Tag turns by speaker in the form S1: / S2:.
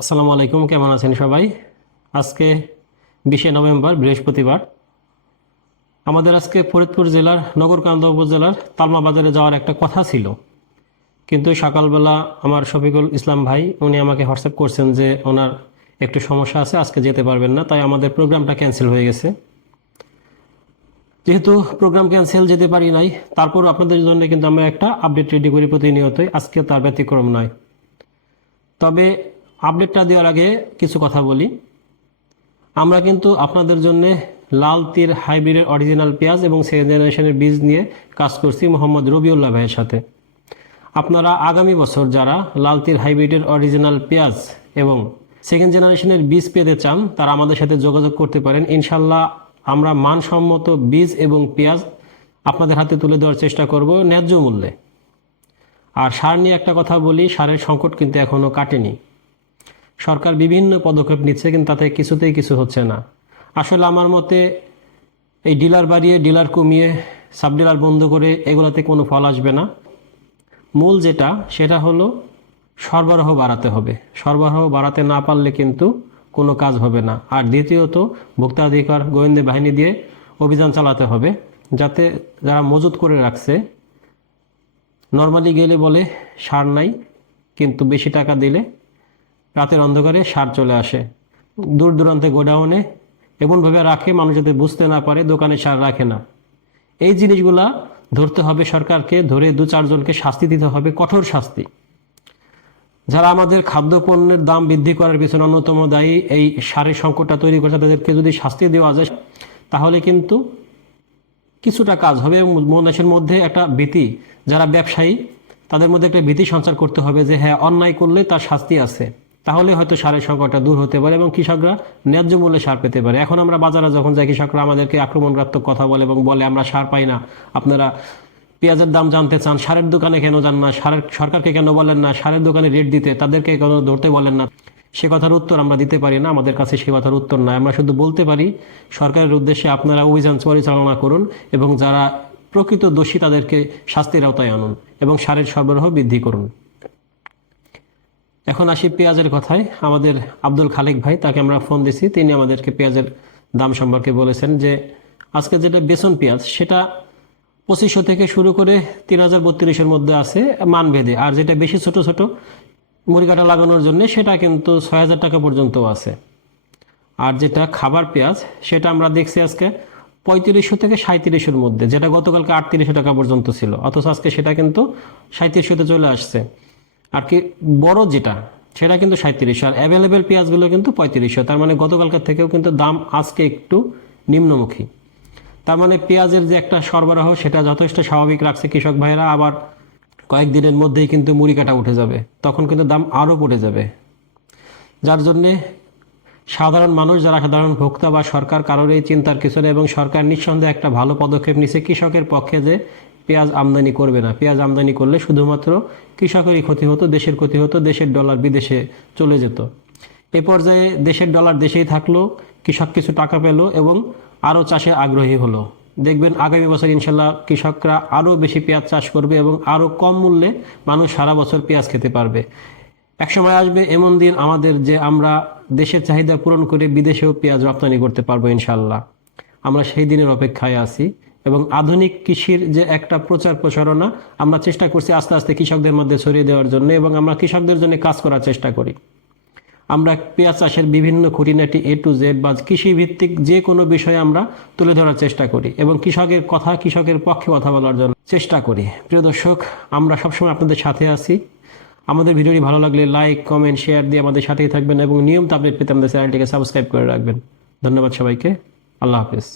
S1: আসসালামু আলাইকুম, কেমন আছেন সবাই? আজকে বিশে নভেম্বর, বৃহস্পতিবার। আমাদের আজকে ফরিদপুর জেলার, নগরকান্দা উপজেলার তালমা বাজারে যাওয়ার একটা কথা ছিল। কিন্তু সকালবেলা আমার শফিকুল ইসলাম ভাই, উনি আমাকে হোয়াটসঅ্যাপ করছেন যে ওনার একটু সমস্যা আছে, আজকে যেতে পারবেন না, তাই আমাদের প্রোগ্রামটা ক্যান্সেল হয়ে গেছে। যেহেতু প্রোগ্রাম ক্যান্সেল যেতে পারি নাই, তারপর আপনাদের জন্য কিন্তু আমরা একটা আপডেট রেডি করি প্রতিনিয়তই, আজকে তার ব্যতিক্রম নয়। তবে আপডেটটা দেওয়ার আগে কিছু কথা বলি। আমরা কিন্তু আপনাদের জন্য লাল তীর হাইব্রিডের অরিজিনাল পেঁয়াজ এবং সেকেন্ড জেনারেশনের বীজ নিয়ে কাজ করছি মোহাম্মদ রবিউল্লাহ ভাইয়ের সাথে। আপনারা আগামী বছর যারা লাল তীর হাইব্রিডের অরিজিনাল পেঁয়াজ এবং সেকেন্ড জেনারেশনের বীজ পেতে চান, তারা আমাদের সাথে যোগাযোগ করতে পারেন। ইনশাল্লাহ আমরা মানসম্মত বীজ এবং পেঁয়াজ আপনাদের হাতে তুলে দেওয়ার চেষ্টা করব ন্যায্য মূল্যে। আর সার নিয়ে একটা কথা বলি, সারের সংকট কিন্তু এখনও কাটেনি। সরকার বিভিন্ন পদক্ষেপ নিচ্ছে, কিন্তু তাতে কিছুতেই কিছু হচ্ছে না। আসলে আমার মতে এই ডিলার বাড়িয়ে, ডিলার কমিয়ে সাব ডিলার বন্ধ করে এগুলোতে কোনো ফল আসবে না। মূল যেটা, সেটা হলো সরবরাহ বাড়াতে হবে। সরবরাহ বাড়াতে না পারলে কিন্তু কোনো কাজ হবে না। আর দ্বিতীয়ত ভোক্তাধিকার গোয়েন্দা বাহিনী দিয়ে অভিযান চালাতে হবে, যাতে যারা মজুত করে রাখছে, নর্মালি গেলে বলে সার নাই, কিন্তু বেশি টাকা দিলে রাতের অন্ধকারে সার চলে আসে। দূর দূরান্তে গোডাউনে এমনভাবে রাখে মানুষ যাতে বুঝতে না পারে, দোকানে সার রাখে না। এই জিনিসগুলা ধরতে হবে সরকারকে, ধরে দু চারজনকে শাস্তি দিতে হবে, কঠোর শাস্তি। যারা আমাদের খাদ্যপণ্যের দাম বৃদ্ধি করার পিছনে অন্যতম দায়ী, এই সারের সংকটটা তৈরি করছে, তাদেরকে যদি শাস্তি দেওয়া যায়, তাহলে কিন্তু কিছুটা কাজ হবে এবং মানুষের মধ্যে একটা ভীতি, যারা ব্যবসায়ী, তাদের মধ্যে একটা ভীতি সঞ্চার করতে হবে যে হ্যাঁ অন্যায় করলে তার শাস্তি আছে। তাহলে হয়তো সারের সংকটটা দূর হতে পারে এবং কৃষকরা ন্যায্য মূল্যে সার পেতে পারে। এখন আমরা বাজারে যখন যাই, কৃষকরা আমাদেরকে আক্রমণাত্মক কথা বলে এবং বলে, আমরা সার পাই না। আপনারা পেঁয়াজের দাম জানতে চান, সারের দোকানে কেন যান না? সারের, সরকারকে কেন বলেন না? সারের দোকানে রেট দিতে তাদেরকে কেন ধরতে বলেন না? সে কথার উত্তর আমরা দিতে পারি না, আমাদের কাছে সে কথার উত্তর নাই। আমরা শুধু বলতে পারি, সরকারের উদ্দেশ্যে আপনারা অভিযান পরিচালনা করুন এবং যারা প্রকৃত দোষী তাদেরকে শাস্তির আওতায় আনুন এবং সারের সরবরাহ বৃদ্ধি করুন। এখন আসি পেঁয়াজের কথায়। আমাদের আব্দুল খালেক ভাই, তাকে আমরা ফোন দিছি। তিনি আমাদেরকে পেঁয়াজের দাম সম্পর্কে বলেছেন যে, আজকে যেটা বেসন পেঁয়াজ, সেটা পঁচিশশো থেকে শুরু করে তিন হাজার বত্রিশের মধ্যে আছে মানভেদে। আর যেটা বেশি ছোট ছোট মুড়িকাটা লাগানোর জন্য, সেটা কিন্তু ছয় হাজার টাকা পর্যন্ত আছে। আর যেটা খাবার পেঁয়াজ, সেটা আমরা দেখছি আজকে পঁয়ত্রিশশো থেকে সাঁত্রিশশোর মধ্যে, যেটা গতকালকে আটত্রিশশো টাকা পর্যন্ত ছিল। অথচ আজকে সেটা কিন্তু সাঁত্রিশশোতে চলে আসছে। আর কি বড় যেটা, সেটা কিন্তু সাঁত্রিশশো আর অ্যাভেলেবেল পেঁয়াজগুলো কিন্তু পঁয়ত্রিশশো তার মানে গতকালকার থেকেও কিন্তু দাম আজকে একটু নিম্নমুখী। তার মানে পেঁয়াজের যে একটা সরবরাহ, সেটা যথেষ্ট স্বাভাবিক রাখছে কৃষক ভাইরা, আবার কয়েকদিনের মধ্যেই কিন্তু মুড়ি কাটা উঠে যাবে, তখন কিন্তু দাম আরও পড়ে যাবে। যার জন্যে সাধারণ মানুষ, যারা সাধারণ ভোক্তা বা সরকার কারোর এই চিন্তার কিছু নেই, এবং সরকার নিঃসন্দেহে একটা ভালো পদক্ষেপ নিছে কৃষকের পক্ষে যে পেঁয়াজ আমদানি করবে না। পেঁয়াজ আমদানি করলে শুধুমাত্র কৃষকেরই ক্ষতি হতো, দেশের ক্ষতি হতো, দেশের ডলার বিদেশে চলে যেত। এ পর্যায়ে দেশের ডলার দেশেই থাকল, কৃষক কিছু টাকা পেল এবং আরও চাষে আগ্রহী হলো। দেখবেন আগামী বছর ইনশাল্লাহ কৃষকরা আরও বেশি পেঁয়াজ চাষ করবে এবং আরও কম মূল্যে মানুষ সারা বছর পেঁয়াজ খেতে পারবে। একসময় আসবে এমন দিন আমাদের যে আমরা দেশের চাহিদা পূরণ করে বিদেশেও পেঁয়াজ রপ্তানি করতে পারব ইনশাল্লাহ। আমরা সেই দিনের অপেক্ষায় আছি। এবং আধুনিক কৃষির যে একটা প্রচার প্রসারণা, আমরা চেষ্টা করছি আস্তে আস্তে কৃষকদের মধ্যে ছড়িয়ে দেওয়ার জন্য এবং আমরা কৃষকদের জন্য কাজ করার চেষ্টা করি। আমরা পেঁয়াজ চাষের বিভিন্ন খুঁটিনাটি এ টু জেড বা কৃষি ভিত্তিক যে কোনো বিষয়ে আমরা তুলে ধরার চেষ্টা করি এবং কৃষকের কথা, কৃষকের পক্ষে কথা বলার জন্য চেষ্টা করি। প্রিয় দর্শক, আমরা সবসময় আপনাদের সাথে আছি। আমাদের ভিডিওটি ভালো লাগলে লাইক কমেন্ট শেয়ার দিয়ে আমাদের সাথেই থাকবেন এবং নিয়মিত আপডেট পেতে আমাদের চ্যানেলটিকে সাবস্ক্রাইব করে রাখবেন। ধন্যবাদ সবাইকে। আল্লাহ হাফিজ।